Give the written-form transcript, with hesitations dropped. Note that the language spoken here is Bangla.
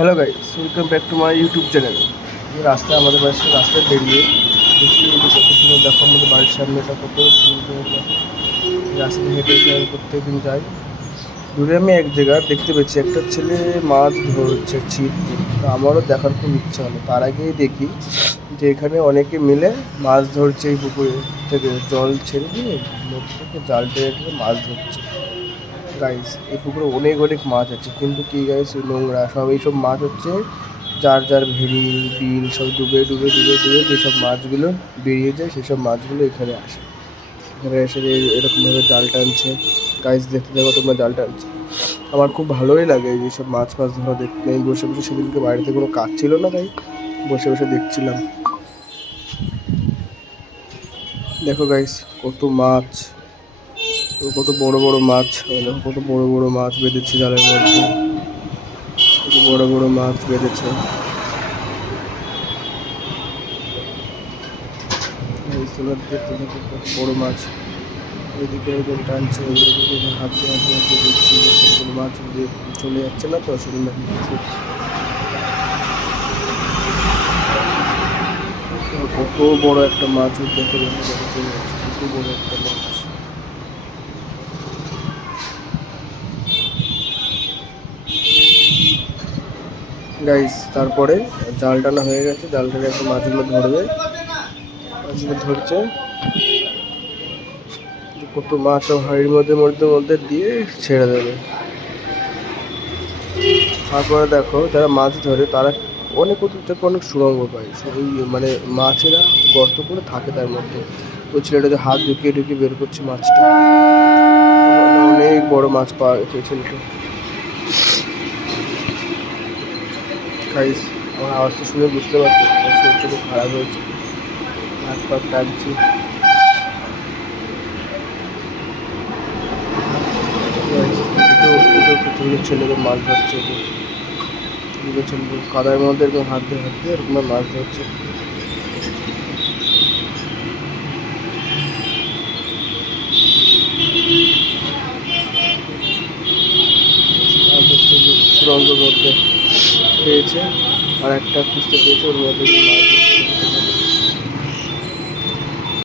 Hello guys, welcome back to my YouTube channel. এই রাস্তায় আমাদের বাড়ির রাস্তায় বেরিয়ে দেখি এই যে কত সুন্দর, দেখো আমাদের বাড়ির সামনেটা কত সুন্দর। দেখো এই রাস্তাতে হেঁটে হেঁটে আমি প্রত্যেকদিন যাই। দূরে আমি এক জায়গায় দেখতে পেয়েছি একটা ছেলে মাছ ধরছে ছিপ দিয়ে। তো আমারও দেখার খুব ইচ্ছা হলো। তার আগেই দেখি যে এখানে অনেকে মিলে মাছ ধরছে, এই পুকুরে থেকে জল ছেড়ে দিয়ে নদী থেকে জাল টেনে টেনে মাছ ধরছে। গাইস এই পুকুরে অনেক অনেক মাছ আছে, কিন্তু কি গাইস নোংরা সব। এইসব মাছ হচ্ছে যার যার ভেড়ি বিল সব ডুবে ডুবে ডুবে ডুবে যেসব মাছগুলো বেরিয়ে যায়, সেসব মাছগুলো এখানে আসে। এখানে এসে যে এরকমভাবে জাল টানছে। গাইস দেখতে দেখো তোমরা জাল টানছে। আমার খুব ভালোই লাগে এই যেসব মাছ ফাছ ধরা দেখতে। আমি বসে বসে সেদিনকে বাড়িতে কোনো কাজ ছিল না, তাই বসে বসে দেখছিলাম। দেখো গাইস কত মাছ, কত বড় বড় মাছ, দেখো কত বড় বড় মাছ বেঁধেছে জালের মধ্যে। কত বড় বড় মাছ বেঁধেছে। এই সোলার দেখতে দেখো কত বড় মাছ। ওইদিকে একজন টানছে, ওইদিকে হাত দিয়ে হাত দিয়ে হাত দিয়ে দিচ্ছে, ছোটো ছোটো মাছ দিয়ে চলে যাচ্ছে না তো সেদিন নাকি কিছু। কত বড় একটা মাছ দেখে দেখে দেখে চলে যাচ্ছে, কত বড় একটা মাছ। গাইস তারপরে জাল টানা হয়ে গেছে, জাল টেনে এখন মাছগুলো ধরবে। মাছগুলো ধরছে, কত মাছ সব হাঁড়ির মধ্যে মধ্যে মধ্যে দিয়ে ছেড়ে দেবে। তারপরে দেখো যারা মাছ ধরে তারা অনেক ওদের থেকে অনেক সুরঙ্গ পায়। ওই মানে মাছেরা গর্ত করে থাকে তার মধ্যে। ওই ছেলেটা যে হাত ঢুকিয়ে ঢুকিয়ে বের করছে মাছটা, অনেক বড় মাছ পাওয়া গেছে ওই ছেলেটা। গাইস আমার আওয়াজটা শুনে বুঝতে পারছি আমার শরীরটা খুব খারাপ হয়েছে, হাত পা টানছি। দুটো ছেলেকে মাছ ধরছে, দুটো ছেলে কাদার মধ্যে এরকম হাত দিয়ে হাত দিয়ে এরকম মাছ ধরছে। মাছ ধরছে যে সুরঙ্গের মধ্যে পেয়েছে, আর একটা খুঁজতে পেয়েছে ওর মধ্যে মাছ